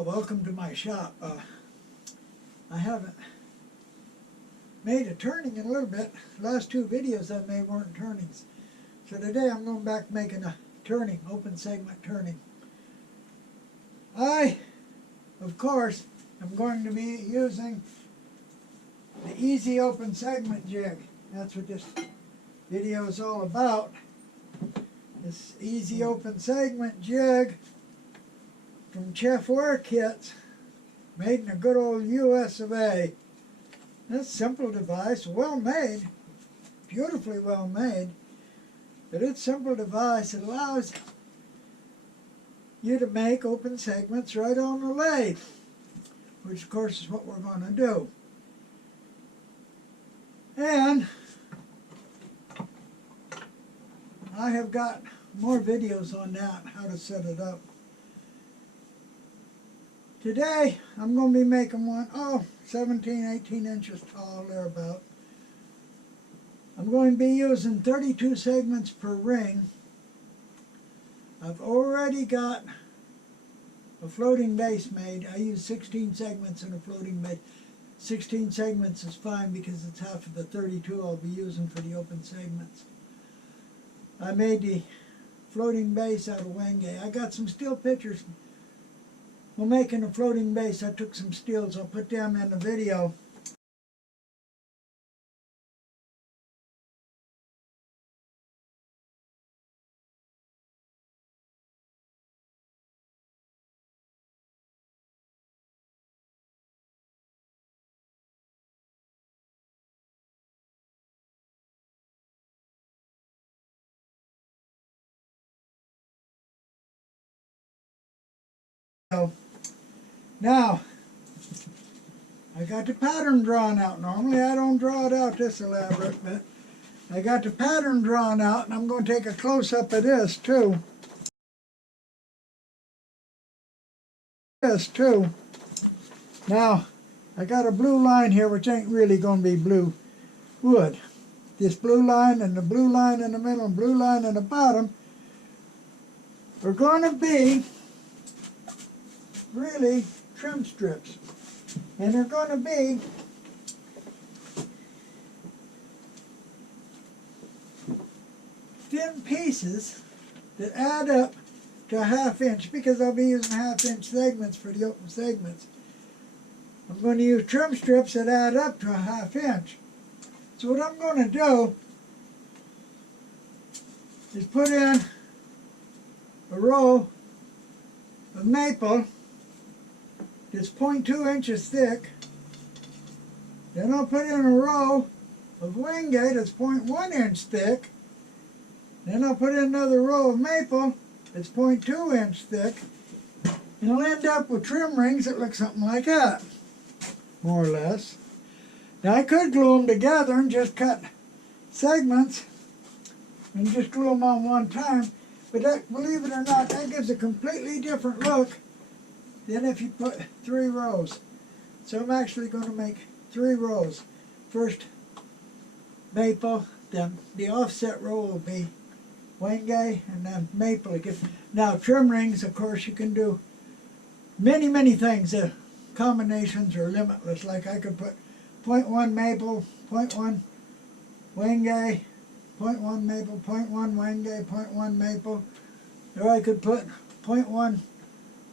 Welcome to my shop. I haven't made a turning in a little bit. The last two videos I made weren't turnings. So today I'm going back making a turning, open segment turning. I, of course, am going to be using the easy open segment jig. That's what this video is all about. This easy open segment jig from Chefware Kits, made in a good old US of A. This simple device, well made, beautifully well made, but it's a simple device. It allows you to make open segments right on the lathe, which of course is what we're going to do. And I have got more videos on that, how to set it up. Today, I'm going to be making one, 17, 18 inches tall, thereabout. I'm going to be using 32 segments per ring. I've already got a floating base made. I use 16 segments in a floating base. 16 segments is fine because it's half of the 32 I'll be using for the open segments. I made the floating base out of Wenge. I got some steel pictures. While making a floating base, I took some steels. I'll put them in the video. Now, I got the pattern drawn out. Normally I don't draw it out this elaborate, but I got the pattern drawn out, and I'm going to take a close-up of this too. Now, I got a blue line here, which ain't really going to be blue wood. This blue line and the blue line in the middle and blue line in the bottom are going to be really trim strips. And they're going to be thin pieces that add up to a ½ inch, because I'll be using ½ inch segments for the open segments. I'm going to use trim strips that add up to a ½ inch. So what I'm going to do is put in a row of maple that's 0.2 inches thick. Then I'll put in a row of Wenge that's 0.1 inch thick. Then I'll put in another row of maple that's 0.2 inch thick. And I'll end up with trim rings that look something like that, more or less. Now I could glue them together and just cut segments and just glue them on one time, but that, believe it or not, that gives a completely different look than if you put 3 rows. So I'm actually going to make 3 rows. First maple, then the offset row will be Wenge, and then maple again. Now trim rings, of course, you can do many, many things. The combinations are limitless. Like I could put 0.1 maple, 0.1 Wenge, 0.1 maple, 0.1 Wenge, 0.1 maple. Or I could put 0.1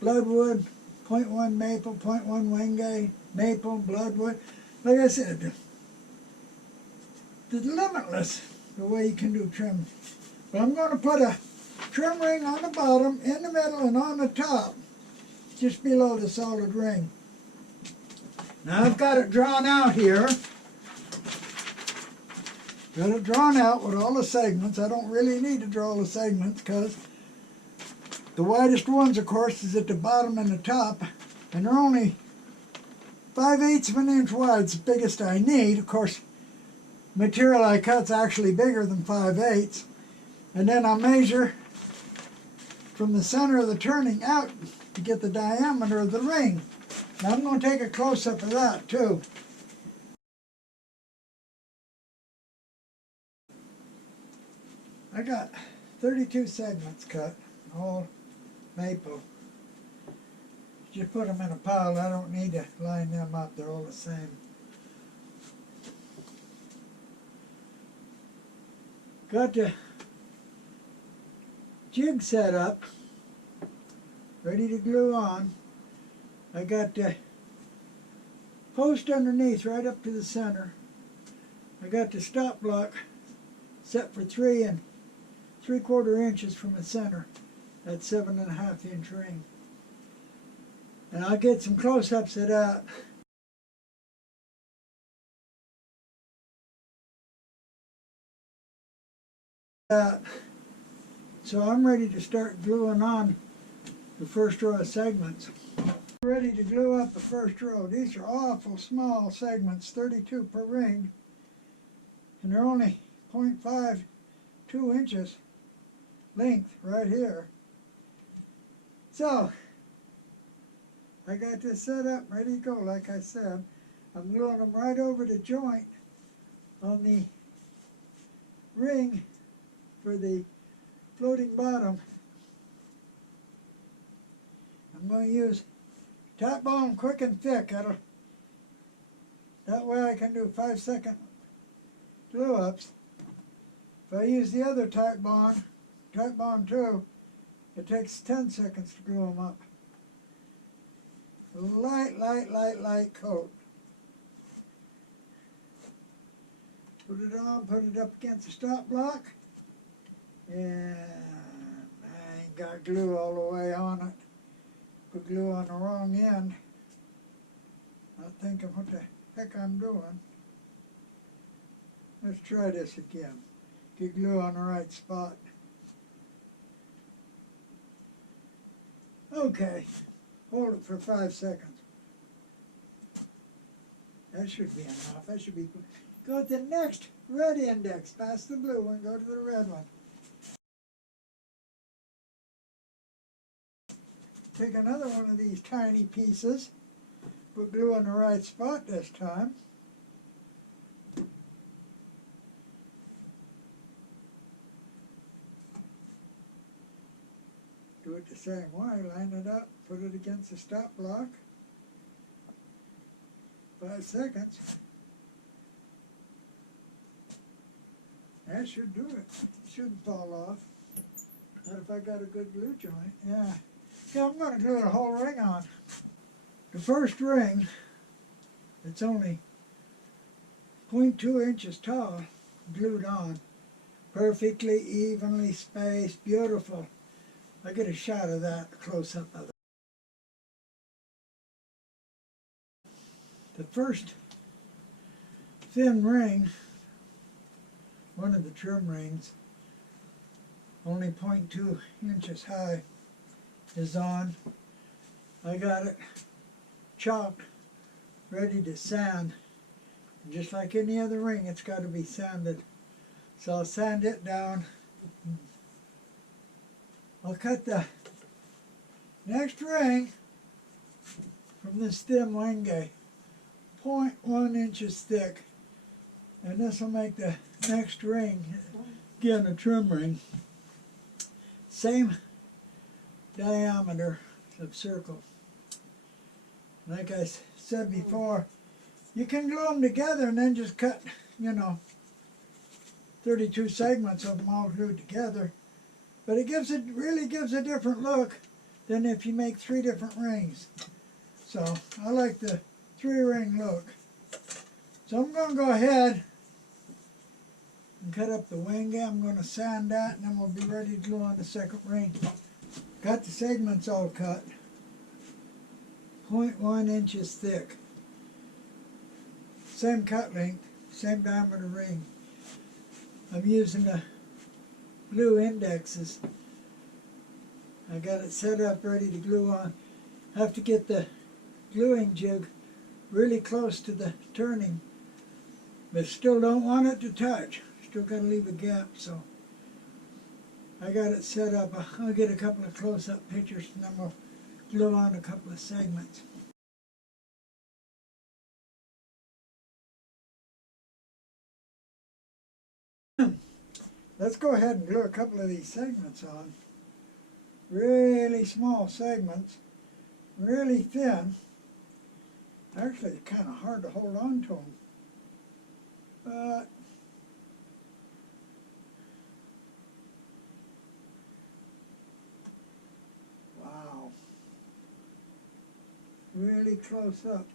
bloodwood, 0.1 maple, 0.1 Wenge, maple, bloodwood. Like I said, it's limitless the way you can do trim. But I'm going to put a trim ring on the bottom, in the middle, and on the top, just below the solid ring. Now I've got it drawn out here. Got it drawn out with all the segments. I don't really need to draw all the segments because the widest ones, of course, is at the bottom and the top, and they're only 5/8 of an inch wide. It's the biggest I need. Of course, material I cut's actually bigger than 5/8. And then I'll measure from the center of the turning out to get the diameter of the ring. Now I'm going to take a close-up of that too. I got 32 segments cut, all maple. Just put them in a pile. I don't need to line them up. They're all the same. Got the jig set up, ready to glue on. I got the post underneath right up to the center. I got the stop block set for 3 3/4 inches from the center. That 7.5 inch ring. And I'll get some close-ups of that. So I'm ready to start gluing on the first row of segments. Ready to glue up the first row. These are awful small segments, 32 per ring, and they're only 0.52 inches length right here. So I got this set up, ready to go. Like I said, I'm gluing them right over the joint on the ring for the floating bottom. I'm going to use Tap Bond Quick and Thick. That way I can do 5-second glue ups. If I use the other Tap Bond 2, it takes 10 seconds to glue them up. Light coat. Put it on, put it up against the stop block. And I ain't got glue all the way on it. Put glue on the wrong end. Not thinking what the heck I'm doing. Let's try this again. Get glue on the right spot. Okay, hold it for 5 seconds. That should be enough. That should be good. Go to the next red index. Pass the blue one, go to the red one. Take another one of these tiny pieces. Put glue on the right spot this time. Do it the same way. Line it up. Put it against the stop block. 5 seconds. That should do it. It shouldn't fall off. Not if I got a good glue joint. Yeah. Okay, I'm going to glue the whole ring on. The first ring, it's only 0.2 inches tall, glued on. Perfectly evenly spaced, beautiful. I get a shot of that, a close-up of it. The first thin ring, one of the trim rings, only 0.2 inches high, is on. I got it chalked, ready to sand. And just like any other ring, it's got to be sanded. So I'll sand it down. I'll cut the next ring from this thin wenge, 0.1 inches thick. And this will make the next ring, again a trim ring. Same diameter of circle. Like I said before, you can glue them together and then just cut, 32 segments of them all glued together. But it really gives a different look than if you make 3 different rings. So I like the 3-ring look. So I'm going to go ahead and cut up the wing. I'm going to sand that and then we'll be ready to glue on the second ring. Got the segments all cut. 0.1 inches thick. Same cut length, same diameter ring. I'm using the blue indexes. I got it set up ready to glue on. Have to get the gluing jig really close to the turning, but still don't want it to touch. Still got to leave a gap, so I got it set up. I'll get a couple of close-up pictures and then we'll glue on a couple of segments. Let's go ahead and glue a couple of these segments on. Really small segments. really thin. Actually, it's kind of hard to hold on to them. But wow, really close up.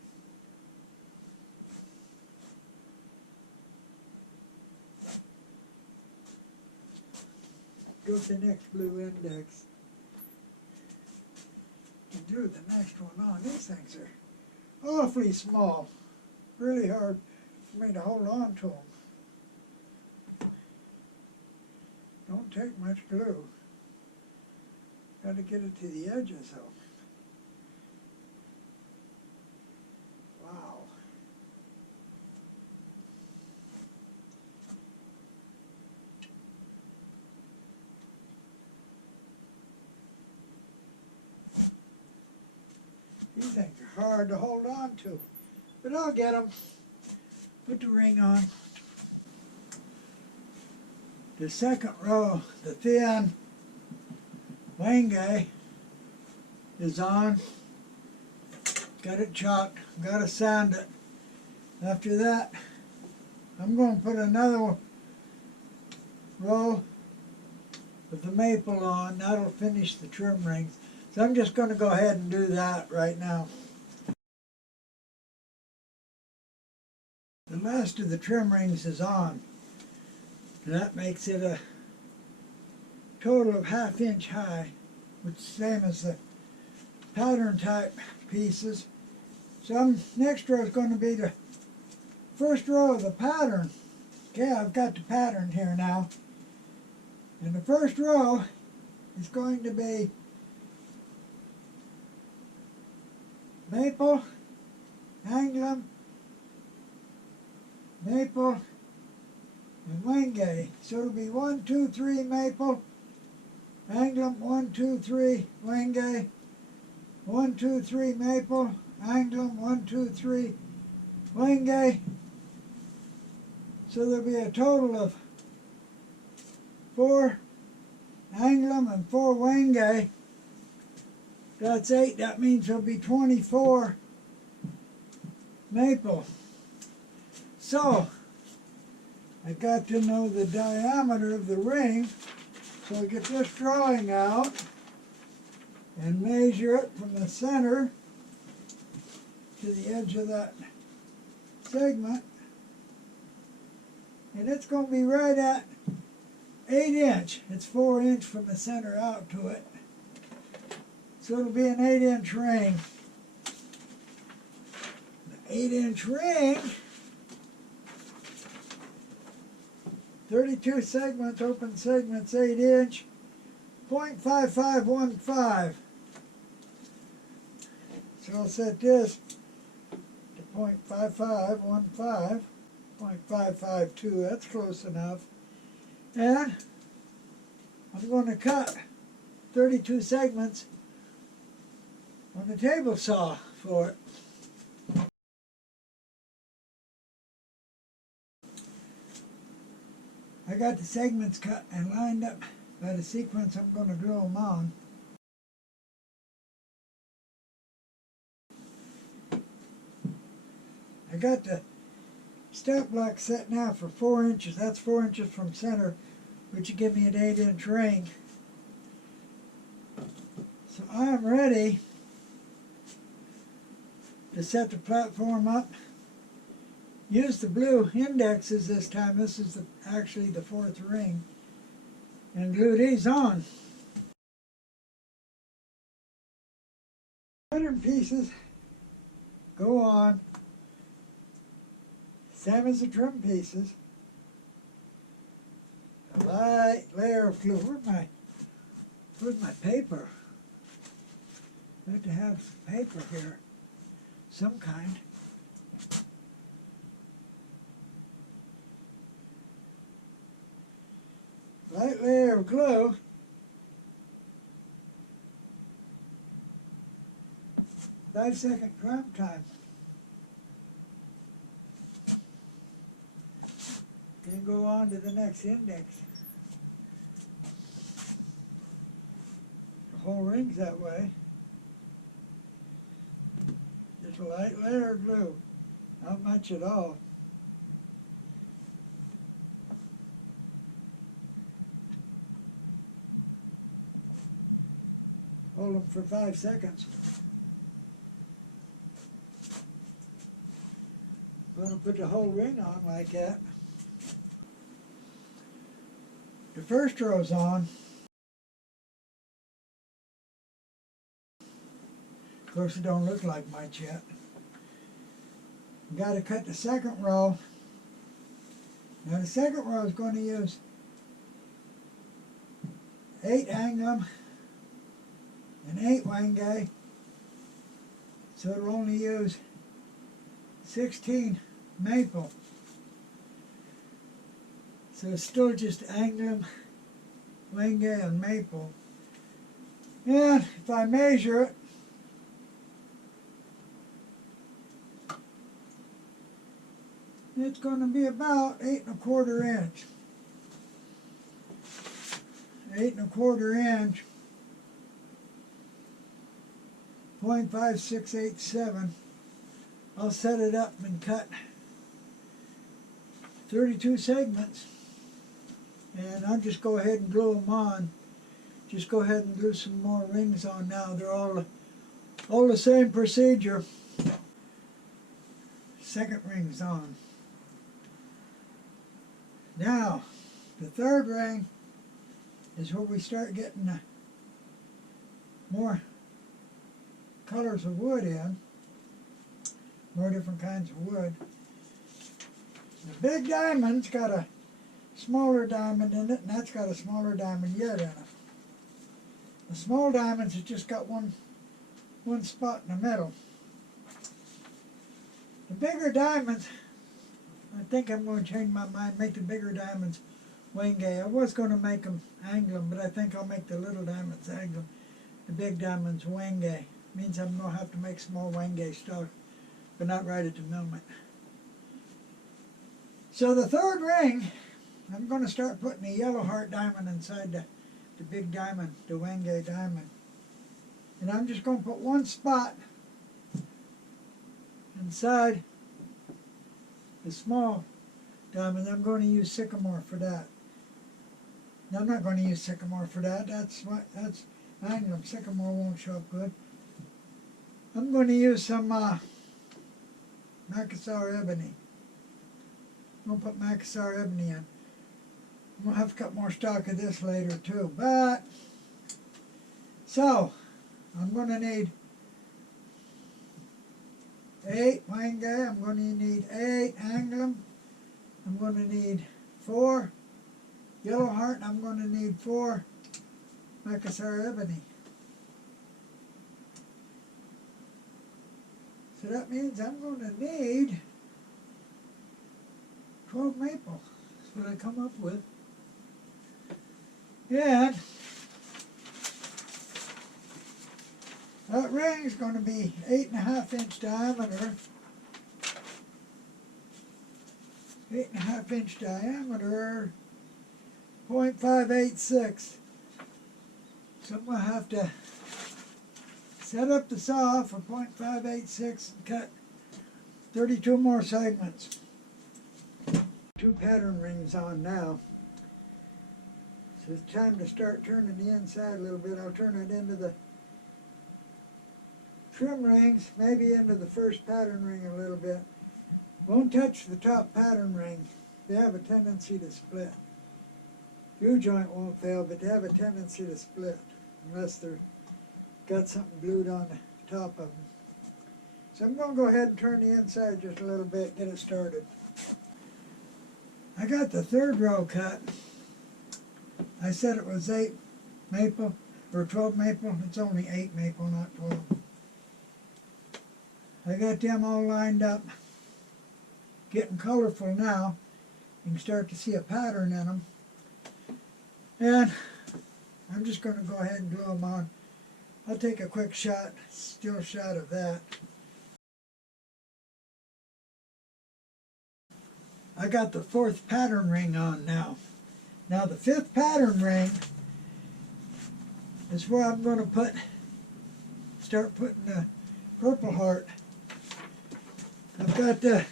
Go to the next blue index. And do the next one on. These things are awfully small. Really hard for me to hold on to them. Don't take much glue. Got to get it to the edges though. Wow. These things are hard to hold on to, but I'll get them. Put the ring on. The second row, the thin wenge is on. Got it chopped, got to sand it. After that, I'm going to put another row of the maple on. That'll finish the trim rings. So I'm just going to go ahead and do that right now. The last of the trim rings is on. And that makes it a total of 1/2 inch high, which is the same as the pattern type pieces. So next row is going to be the first row of the pattern. Okay, I've got the pattern here now. And the first row is going to be maple, anglum, maple, and wenge. So it'll be 1, 2, 3 maple, anglum, 1, 2, 3 wenge, 1, 2, 3 maple, anglum, 1, 2, 3 wenge. So there'll be a total of 4 anglum and 4 wenge. That's 8. That means there'll be 24 maple. So I got to know the diameter of the ring. So I get this drawing out and measure it from the center to the edge of that segment. And it's going to be right at 8 inch. It's 4 inch from the center out to it. So it'll be an 8 inch ring. The 8 inch ring, 32 segments, open segments, 8 inch, 0.5515. So I'll set this to 0.5515, 0.552, that's close enough. And I'm going to cut 32 segments on the table saw for it. I got the segments cut and lined up by the sequence I'm going to drill them on. I got the step block set now for 4 inches. That's 4 inches from center, which would give me an 8 inch ring. So I'm ready to set the platform up. Use the blue indexes this time. This is actually the 4th ring. And glue these on. Pattern pieces go on. Same as the trim pieces. A light layer of glue. Where's my paper? I have to have some paper here. Some kind. Light layer of glue. Five-second clamp time. Then go on to the next index. The whole ring's that way. Just a light layer of glue. Not much at all. Hold them for 5 seconds. I'm going to put the whole ring on like that. The first row's on. Of course, it don't look like much yet. You got to cut the second row. Now the second row is going to use 8 anglum and 8 wenge, so it'll only use 16 maple. So it's still just anglum, wenge, and maple. And if I measure it, it's going to be about 8 1/4 inch. 8 1/4 inch. 0.5687. I'll set it up and cut 32 segments, and I'll just go ahead and glue them on. Just go ahead and glue some more rings on now. They're all the same procedure. Second ring's on. Now, the third ring is where we start getting more colors of wood in, more different kinds of wood. The big diamond's got a smaller diamond in it, and that's got a smaller diamond yet in it. The small diamonds has just got one spot in the middle. The bigger diamonds, I think I'm going to change my mind, make the bigger diamonds wenge. I was going to make them anglum, but I think I'll make the little diamonds anglum, the big diamonds wenge. Means I'm going to have to make small wenge stock, but not right at the moment. So the third ring, I'm going to start putting a yellow heart diamond inside the big diamond, the wenge diamond. And I'm just going to put one spot inside the small diamond. I'm going to use sycamore for that. No, I'm not going to use sycamore for that. That's anglum. Sycamore won't show up good. I'm going to use some Macassar ebony. I'm going to put Macassar ebony in. I'm going to have to cut more stock of this later too. So, I'm going to need 8 wenge. I'm going to need 8 anglum. I'm going to need 4 yellow heart. And I'm going to need 4 Macassar ebony. So that means I'm going to need 12 maple. That's what I come up with. And that ring is going to be 8 1/2 inch diameter. 8 1/2 inch diameter. 0.586. So I'm going to have to set up the saw for 0.586 and cut 32 more segments. 2 pattern rings on now. So it's time to start turning the inside a little bit. I'll turn it into the trim rings, maybe into the first pattern ring a little bit. Won't touch the top pattern ring. They have a tendency to split. U-joint won't fail, but they have a tendency to split unless they're got something glued on the top of them. So I'm going to go ahead and turn the inside just a little bit, get it started. I got the third row cut. I said it was 8 maple, or 12 maple. It's only 8 maple, not 12. I got them all lined up, getting colorful now. You can start to see a pattern in them. And I'm just going to go ahead and glue them on. I'll take a quick shot, still shot of that. I got the 4th pattern ring on now. Now the 5th pattern ring is where I'm going to start putting the purple heart I've got the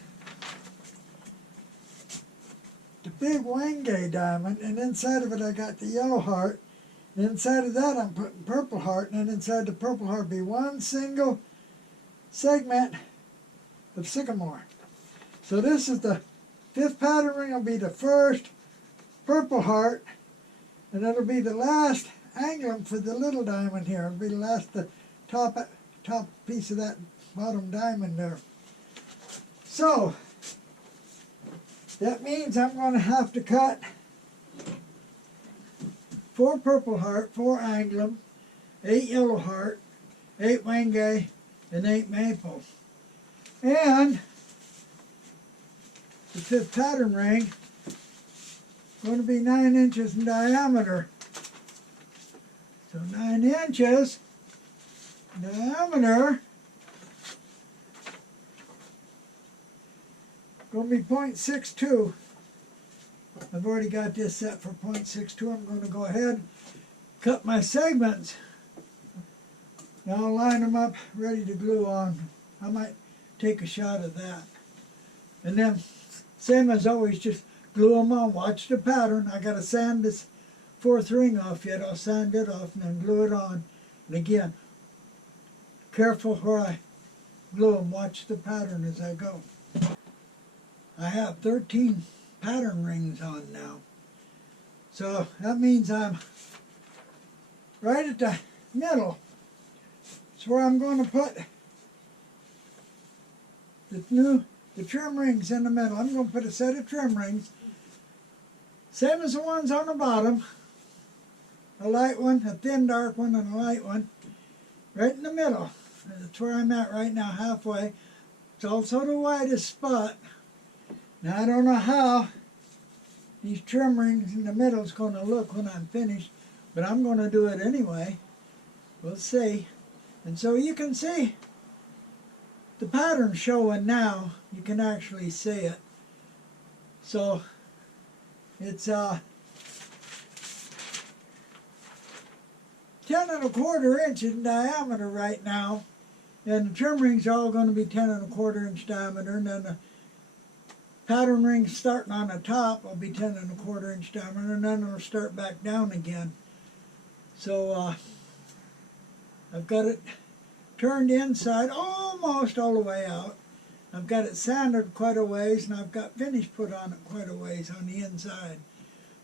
big Wenge diamond, and inside of it I got the yellow heart. And inside of that I'm putting purple heart, and then inside the purple heart be one single segment of sycamore. So this is the 5th pattern ring, will be the first purple heart, and it'll be the last anglum for the little diamond here. It'll be the last, the top piece of that bottom diamond there. So that means I'm going to have to cut 4 purple heart, 4 anglum, 8 yellow heart, 8 Wenge, and 8 maple. And the 5th pattern ring going to be 9 inches in diameter. So 9 inches in diameter, going to be 0.62. I've already got this set for 0.62. I'm going to go ahead, cut my segments. Now I'll line them up, ready to glue on. I might take a shot of that. And then, same as always, just glue them on. Watch the pattern. I got to sand this 4th ring off yet. I'll sand it off and then glue it on. And again, careful where I glue them. Watch the pattern as I go. I have 13 pattern rings on now. So that means I'm right at the middle. It's where I'm going to put the trim rings in the middle. I'm going to put a set of trim rings, same as the ones on the bottom. A light one, a thin dark one, and a light one, right in the middle. That's where I'm at right now, halfway. It's also the widest spot. Now I don't know how these trim rings in the middle is going to look when I'm finished, but I'm going to do it anyway. We'll see. And so you can see the pattern showing now. You can actually see it. So it's 10 1/4 inches in diameter right now, and the trim rings are all going to be 10 1/4 inch diameter, and then the pattern rings starting on the top will be 10 1/4 inch diameter, and then it'll start back down again. So I've got it turned inside almost all the way out. I've got it sanded quite a ways, and I've got finish put on it quite a ways on the inside.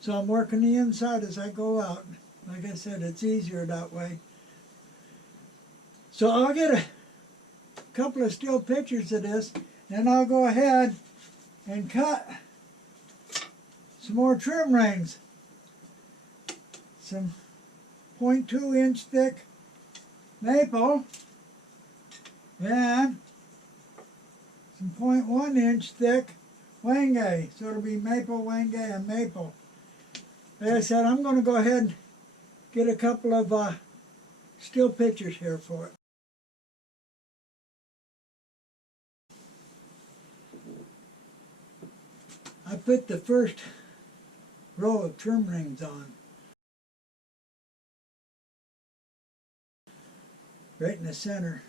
So I'm working the inside as I go out. Like I said, it's easier that way. So I'll get a couple of still pictures of this, and I'll go ahead and cut some more trim rings. Some 0.2 inch thick maple and some 0.1 inch thick Wenge. So it'll be maple, Wenge, and maple. Like I said, I'm going to go ahead and get a couple of still pictures here for it. I put the first row of trim rings on. Right in the center.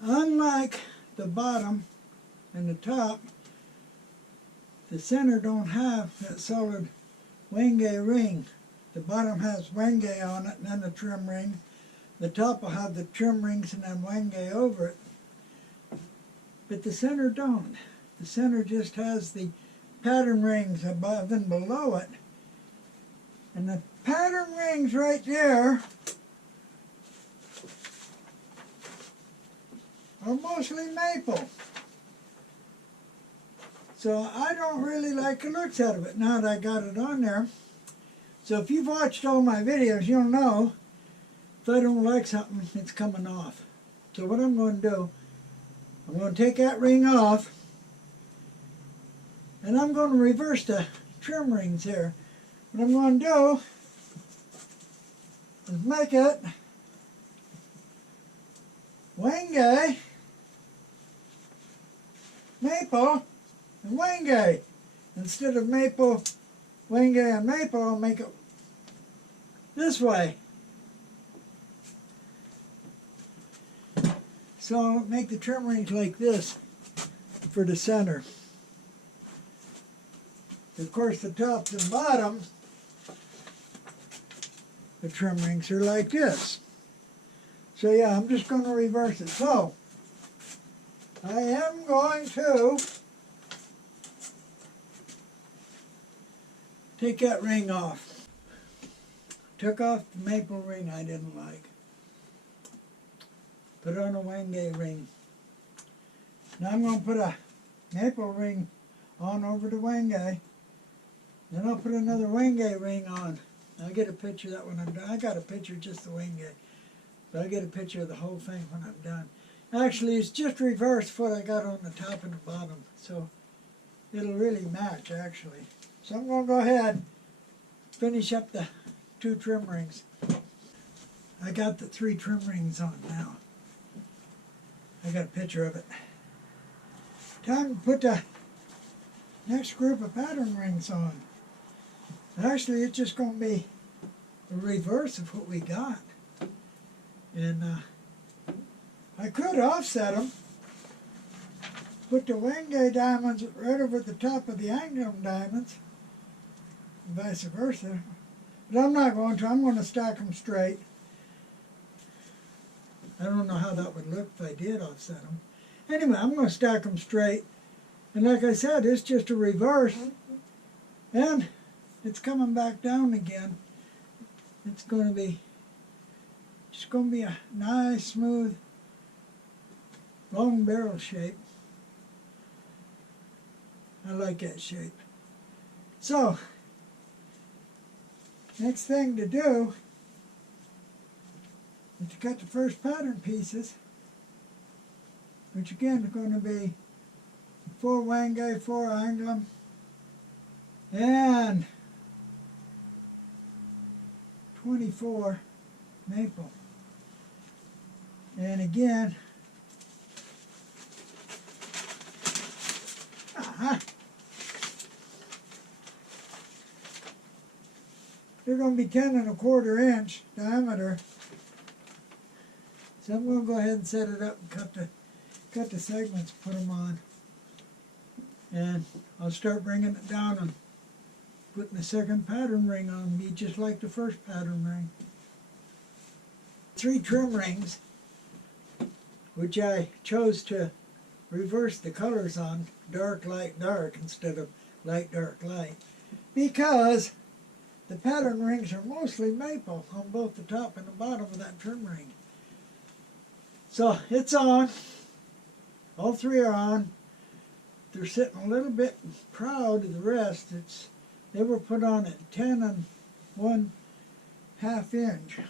Unlike the bottom and the top, the center don't have that solid Wenge ring. The bottom has Wenge on it and then the trim ring. The top will have the trim rings and then Wenge over it. But the center don't. The center just has the pattern rings above and below it. And the pattern rings right there are mostly maple. So I don't really like the looks out of it now that I got it on there. So if you've watched all my videos, you'll know if I don't like something, it's coming off. So what I'm going to do, I'm going to take that ring off, and I'm going to reverse the trim rings here. What I'm going to do is make it Wenge, maple, and Wenge. Instead of maple, Wenge, and maple, I'll make it this way. So make the trim rings like this for the center. Of course, the tops and bottoms, the trim rings are like this. So yeah, I'm just going to reverse it. So I am going to take that ring off. Took off the maple ring I didn't like. Put on a wenge ring. Now I'm going to put a maple ring on over the wenge. Then I'll put another wenge ring on. I'll get a picture of that when I'm done. I got a picture of just the wenge, but I'll get a picture of the whole thing when I'm done. Actually, it's just reversed what I got on the top and the bottom, so it'll really match actually. So I'm going to go ahead and finish up the 2 trim rings. I got the 3 trim rings on now. I got a picture of it. Time to put the next group of pattern rings on. Actually, it's just going to be a reverse of what we got. And I could offset them. Put the wenge diamonds right over the top of the anglum diamonds. And vice versa. But I'm not going to. I'm going to stack them straight. I don't know how that would look if I did offset them. Anyway, I'm going to stack them straight. And like I said, it's just a reverse. And it's coming back down again. It's going to be just going to be a nice, smooth, long barrel shape. I like that shape. So, next thing to do is to cut the first pattern pieces, which again are going to be 4 wenge, 4 anglum, and 24 maple. And again, they're going to be 10 1/4 inch diameter. So I'm going to go ahead and set it up and cut the segments, put them on. And I'll start bringing it down and putting the second pattern ring on, be just like the first pattern ring. 3 trim rings, which I chose to reverse the colors on, dark, light, dark, instead of light, dark, light, because the pattern rings are mostly maple on both the top and the bottom of that trim ring. So it's on. All 3 are on. They're sitting a little bit proud of the rest. They were put on at 10 1/2 inch.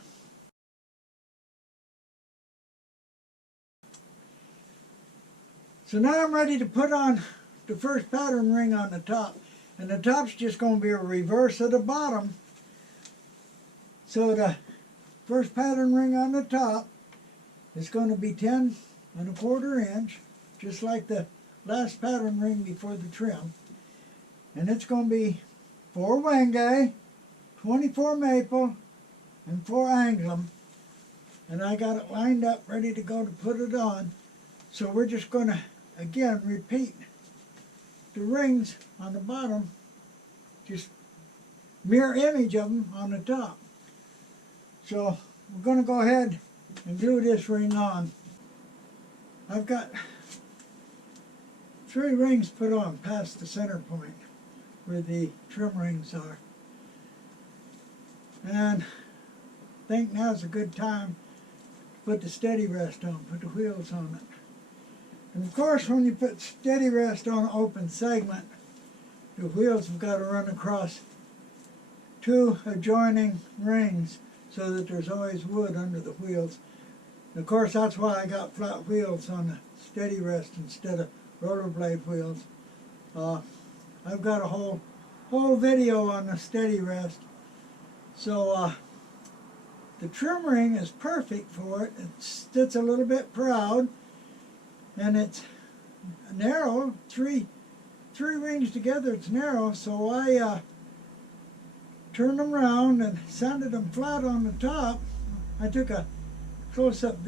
So now I'm ready to put on the first pattern ring on the top. And the top's just going to be a reverse of the bottom. So the first pattern ring on the top is going to be 10 1/4 inch, just like the last pattern ring before the trim. And it's going to be 4 wenge, 24 maple, and 4 anglum. And I got it lined up, ready to go to put it on. So we're just going to, again, repeat the rings on the bottom, just mirror image of them on the top. So we're going to go ahead and glue this ring on. I've got 3 rings put on past the center point where the trim rings are. And I think now's a good time to put the steady rest on, put the wheels on it. And of course, when you put steady rest on an open segment, the wheels have got to run across 2 adjoining rings so that there's always wood under the wheels. And of course, that's why I got flat wheels on the steady rest instead of rollerblade wheels. I've got a whole video on the steady rest. So the trim ring is perfect for it. It sits a little bit proud, and it's narrow. Three rings together, it's narrow. So I turned them around and sanded them flat on the top. I took a close-up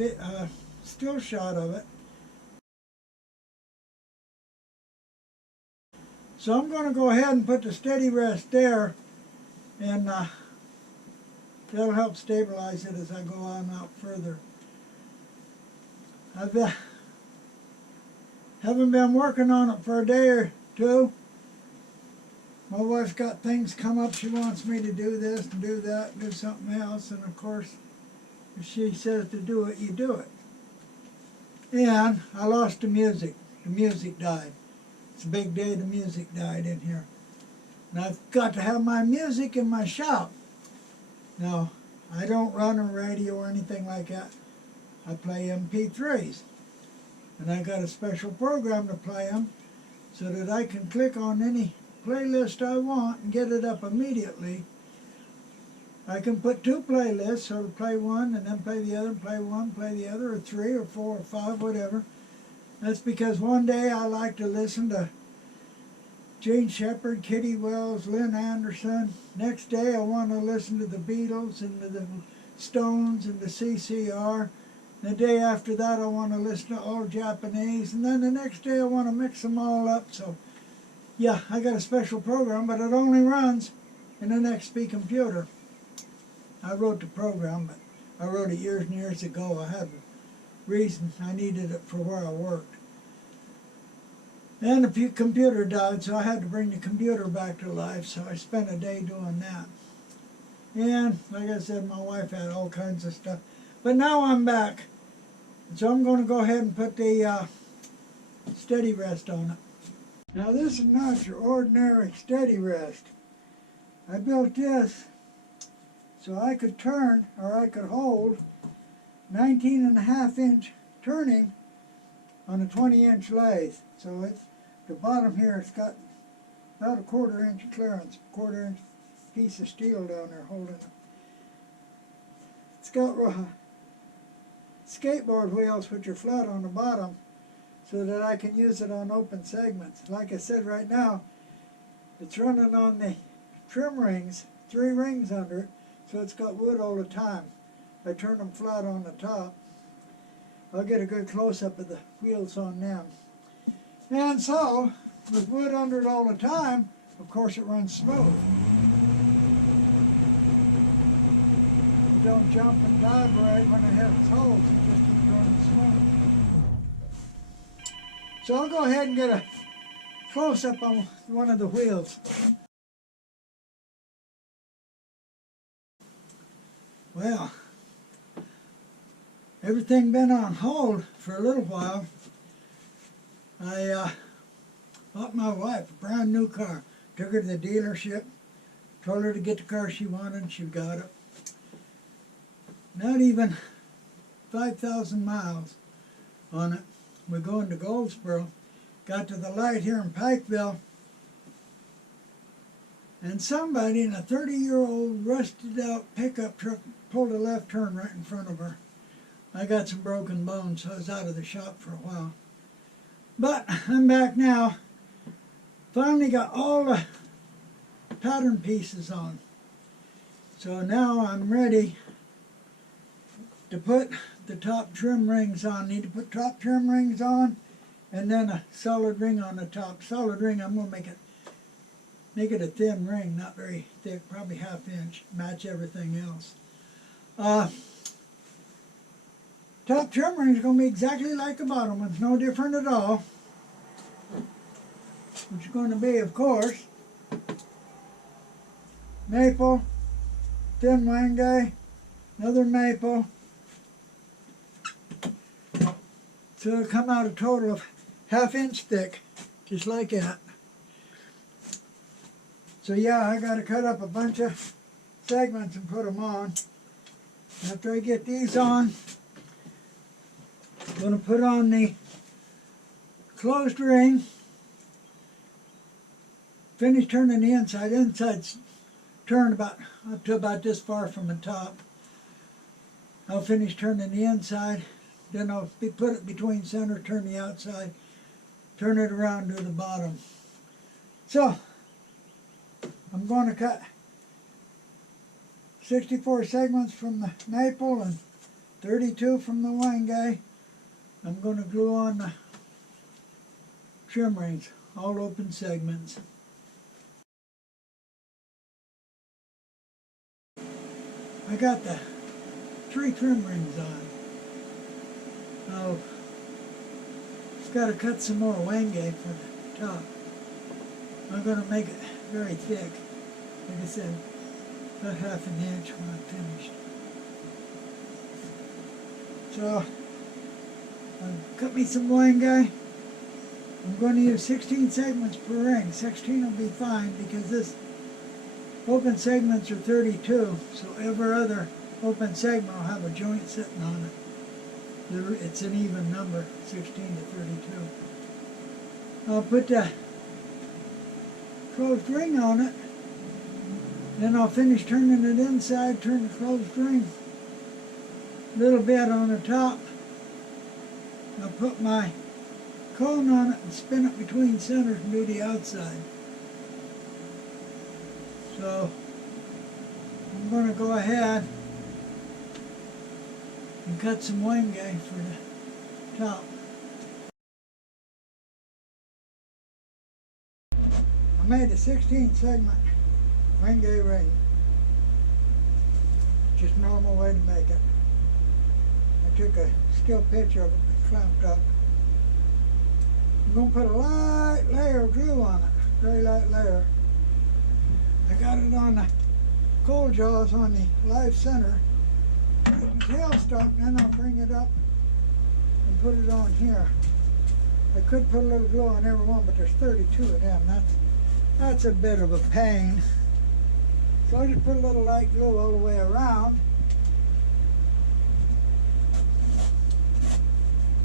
still shot of it. So I'm going to go ahead and put the steady rest there, and that'll help stabilize it as I go on out further. I've haven't been working on it for a day or two. My wife's got things come up. She wants me to do this and do that and do something else. And of course, if she says to do it, you do it. And I lost the music. The music died. It's a big day the music died in here. And I've got to have my music in my shop. Now, I don't run a radio or anything like that. I play MP3s. And I got a special program to play them so that I can click on any playlist I want and get it up immediately. I can put two playlists, so to play one and then play the other, play one, play the other, or three or four or five, whatever. That's because one day I like to listen to Jane Shepherd, Kitty Wells, Lynn Anderson. Next day I want to listen to the Beatles and the Stones and the CCR. The day after that I want to listen to all Japanese. And then the next day I want to mix them all up. So yeah, I got a special program, but it only runs in an XP computer. I wrote the program, but I wrote it years and years ago. I had a reason I needed it for where I worked. And the computer died, so I had to bring the computer back to life, so I spent a day doing that. And like I said, my wife had all kinds of stuff. But now I'm back, so I'm going to go ahead and put the steady rest on it. Now this is not your ordinary steady rest. I built this so I could turn, or I could hold 19.5-inch turning on a 20-inch lathe. So it's the bottom here, it's got about a 1/4-inch clearance, 1/4-inch piece of steel down there holding it. It's got skateboard wheels which are flat on the bottom so that I can use it on open segments. Like I said, right now it's running on the trim rings, 3 rings under it, so it's got wood all the time. I turn them flat on the top. I'll get a good close-up of the wheels on them. And so, with wood under it all the time, of course it runs smooth. It don't jump and vibrate when it hits holes, it just keeps running smooth. So I'll go ahead and get a close-up on one of the wheels. Well, everything been on hold for a little while. I bought my wife a brand new car. Took her to the dealership, told her to get the car she wanted, and she got it. Not even 5,000 miles on it. We're going to Goldsboro. Got to the light here in Pikeville, and somebody in a 30-year-old rusted out pickup truck pulled a left turn right in front of her. I got some broken bones, so I was out of the shop for a while. But I'm back now. Finally got all the pattern pieces on. So now I'm ready to put the top trim rings on. Need to put top trim rings on and then a solid ring on the top. Solid ring, I'm going to make it a thin ring, not very thick, probably 1/2 inch, match everything else. Top trim ring is going to be exactly like the bottom one. It's no different at all. It's going to be, of course, maple, thin wangay, another maple. So it'll come out a total of 1/2 inch thick, just like that. So yeah, I got to cut up a bunch of segments and put them on. After I get these on, I'm going to put on the closed ring, finish turning the inside. Inside's turned about up to about this far from the top. I'll finish turning the inside, then I'll put it between center, turn the outside, turn it around to the bottom. So, I'm going to cut 64 segments from the maple and 32 from the wangay. I'm going to glue on the trim rings, all open segments. I got the 3 trim rings on. Now, got to cut some more wenge for the top. I'm going to make it very thick. Like I said, about half an inch when I'm finished. So, cut me some wenge. I'm going to use 16 segments per ring. 16 will be fine because this open segments are 32, so every other open segment will have a joint sitting on it. It's an even number, 16 to 32. I'll put the closed ring on it, then I'll finish turning it inside, turn the closed ring a little bit on the top. I'll put my cone on it and spin it between centers and do the outside. So I'm going to go ahead and cut some wenge for the top. I made a 16 segment wenge ring. Just normal way to make it. I took a still picture of it and clamped up. I'm going to put a light layer of glue on it, very light layer. I got it on the cold jaws on the live center. Put the tailstock, then I'll bring it up and put it on here. I could put a little glue on every one, but there's 32 of them. That's a bit of a pain. So I just put a little light glue all the way around.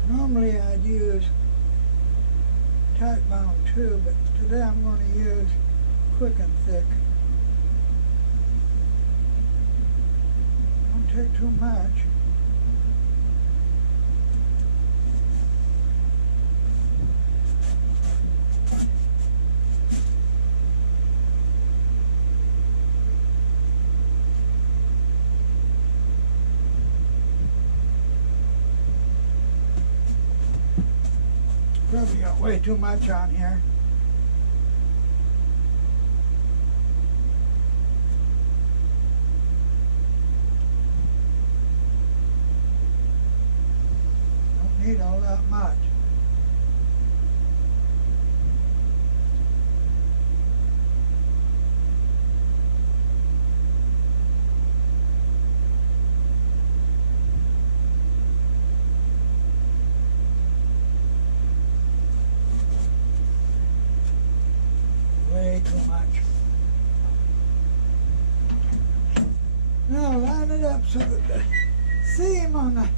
Normally I'd use tight bound too, but today I'm going to use quick and thick. Don't take too much. Probably got way too much on here. Don't need all that much. Way too much. Now line it up so that the seam on the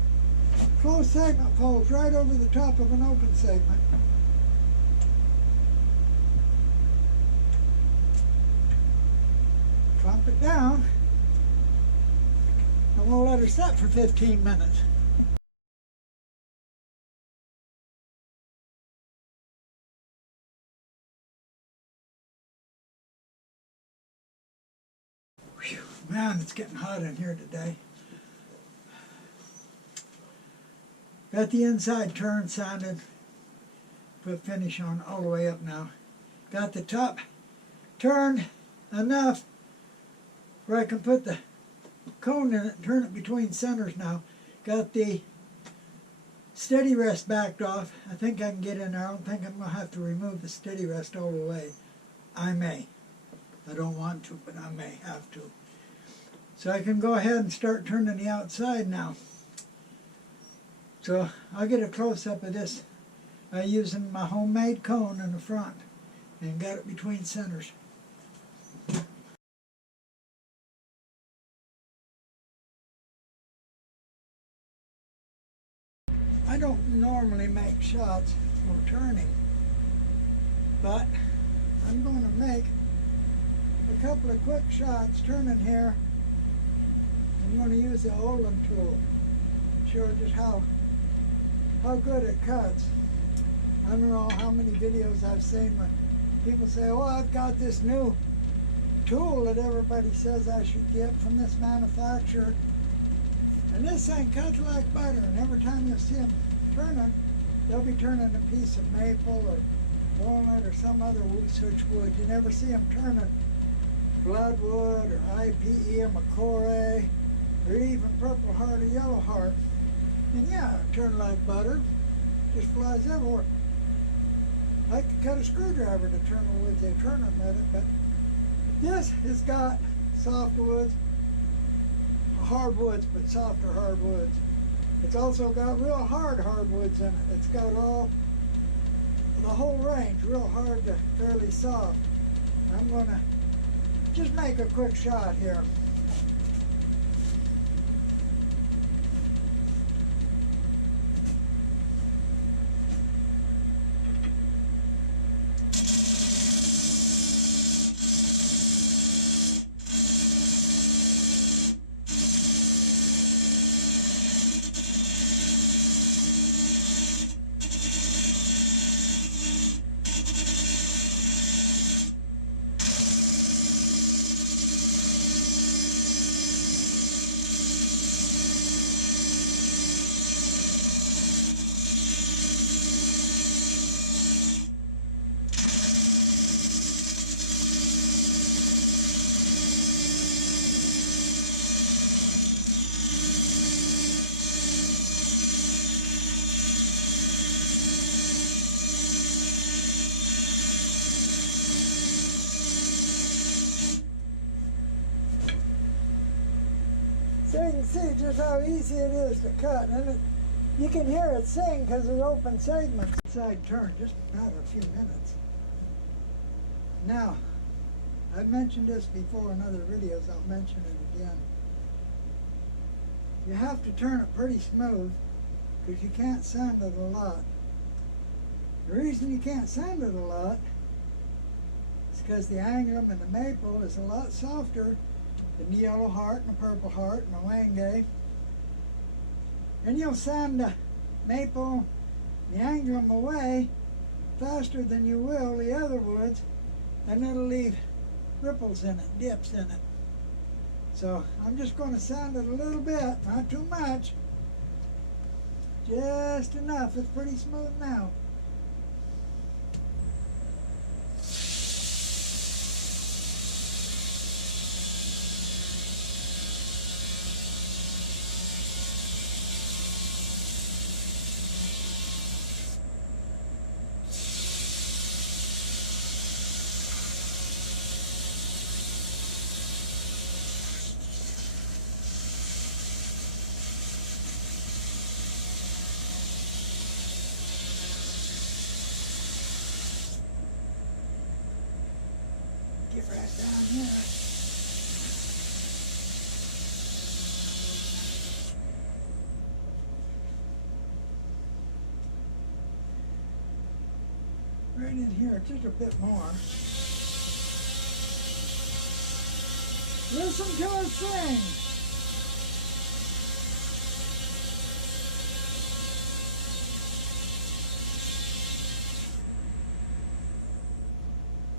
closed segment folds right over the top of an open segment. Clamp it down, and we'll let her set for 15 minutes. Man, it's getting hot in here today. Got the inside turn sanded, put finish on all the way up now. Got the top turned enough where I can put the cone in it and turn it between centers now. Got the steady rest backed off. I think I can get in there. I don't think I'm going to have to remove the steady rest all the way. I may. I don't want to, but I may have to. So I can go ahead and start turning the outside now. So I'll get a close-up of this using my homemade cone in the front and got it between centers. I don't normally make shots for turning, but I'm going to make a couple of quick shots turning here. I'm going to use the Olin tool. Show just how good it cuts. I don't know how many videos I've seen where people say, oh, I've got this new tool that everybody says I should get from this manufacturer. And this thing cuts like butter, and every time you see them turning, they'll be turning a piece of maple or walnut or some other such wood. You never see them turning bloodwood or IPE or McCoy or even purple heart or yellow heart. And yeah, turn like butter, just flies everywhere. I could cut a screwdriver to turn the woods they turn them with it, but this has got soft woods, hardwoods, but softer hardwoods. It's also got real hard hardwoods in it. It's got the whole range, real hard to fairly soft. I'm going to just make a quick shot here. So you can see just how easy it is to cut. And you can hear it sing because there's open segments. Side turn, just about a few minutes. Now, I've mentioned this before in other videos, I'll mention it again. You have to turn it pretty smooth because you can't sand it a lot. The reason you can't sand it a lot is because the anglum and the maple is a lot softer than the yellow heart and the purple heart and the wenge. And you'll sand the maple, the anglum away faster than you will the other woods, and it'll leave ripples in it, dips in it. So I'm just going to sand it a little bit, not too much, just enough. It's pretty smooth now. Get right down here. Right in here, just a bit more. Listen to her sing.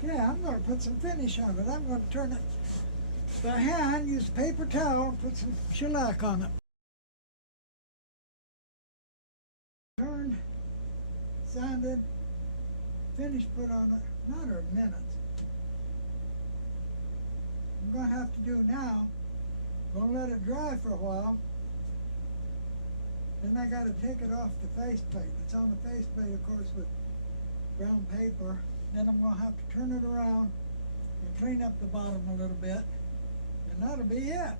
Okay, I'm going to put some finish on it. I'm going to turn it by hand, use a paper towel, and put some shellac on it. Turned, sanded, finish put on it, matter of minutes. I'm going to have to do now, I'm going to let it dry for a while. Then I got to take it off the faceplate. It's on the faceplate, of course, with brown paper. Then I'm going to have to turn it around and clean up the bottom a little bit, and that'll be it.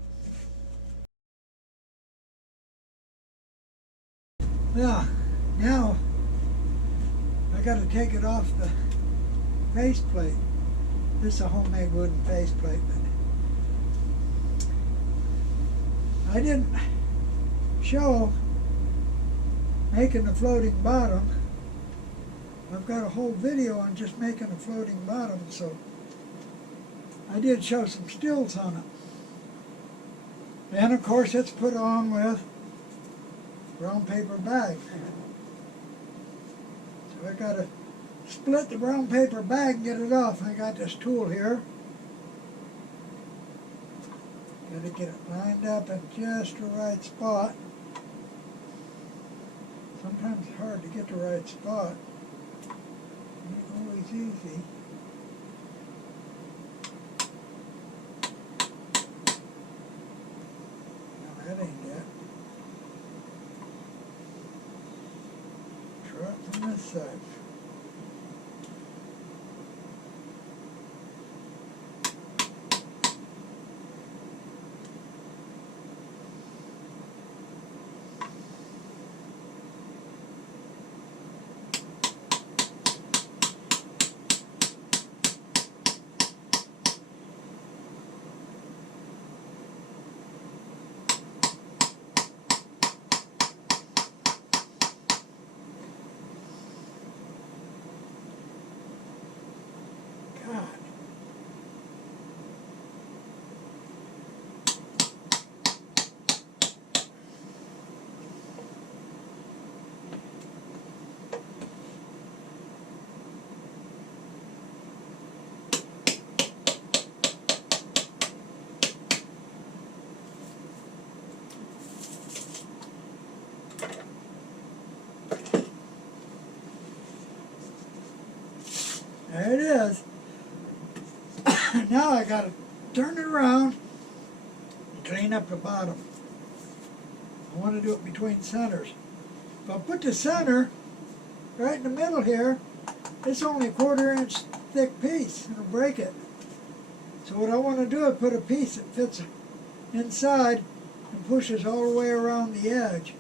Well, now I got to take it off the faceplate. This is a homemade wooden faceplate, but I didn't show making the floating bottom. I've got a whole video on just making a floating bottom, so I did show some stills on it. And of course it's put on with brown paper bag. So I got to split the brown paper bag and get it off. I got this tool here. Got to get it lined up in just the right spot. Sometimes it's hard to get the right spot. Ain't always easy. No, that ain't it. Try it from this side. God. There it is. Now I got to turn it around and clean up the bottom. I want to do it between centers. If I put the center right in the middle here, it's only a 1/4 inch thick piece. It'll break it. So what I want to do is put a piece that fits inside and pushes all the way around the edge.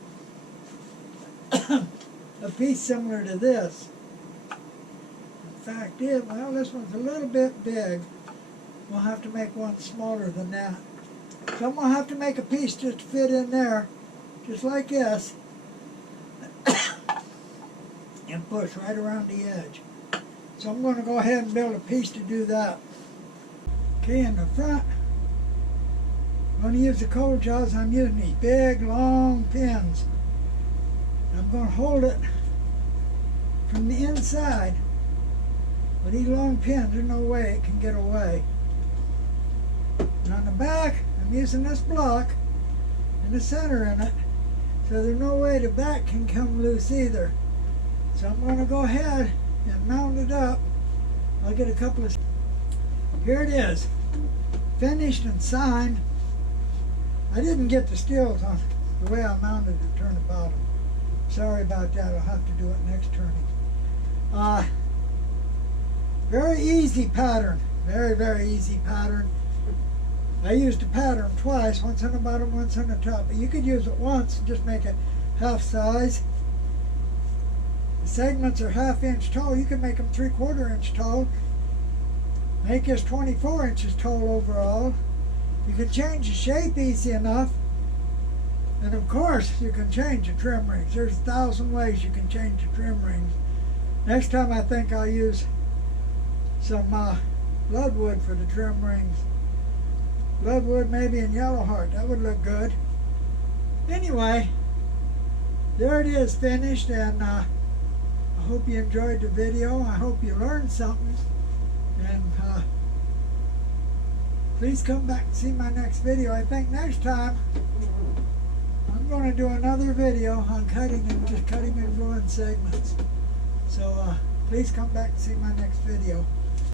A piece similar to this. In fact, well, this one's a little bit big. We'll have to make one smaller than that. So I'm going to have to make a piece just to fit in there, just like this, and push right around the edge. So I'm going to go ahead and build a piece to do that. Okay, in the front, I'm going to use the cold jaws. I'm using these big, long pins. I'm going to hold it from the inside. With these long pins, there's no way it can get away. And on the back, I'm using this block and the center in it, so there's no way the back can come loose either. So I'm going to go ahead and mount it up. I'll get a couple of... Here it is, finished and signed. I didn't get the stills on the way I mounted it, turn the bottom. Sorry about that, I'll have to do it next turning. Very easy pattern, very, very easy pattern. I used the pattern twice, once on the bottom, once on the top. But you could use it once and just make it half size. The segments are 1/2 inch tall. You can make them 3/4 inch tall. Make this 24 inches tall overall. You can change the shape easy enough. And of course, you can change the trim rings. There's 1,000 ways you can change the trim rings. Next time I think I'll use some bloodwood for the trim rings. Bloodwood maybe in yellow heart, that would look good. Anyway, there it is finished, and I hope you enjoyed the video. I hope you learned something, and please come back and see my next video. I think next time I'm going to do another video on cutting and gluing segments. So please come back and see my next video.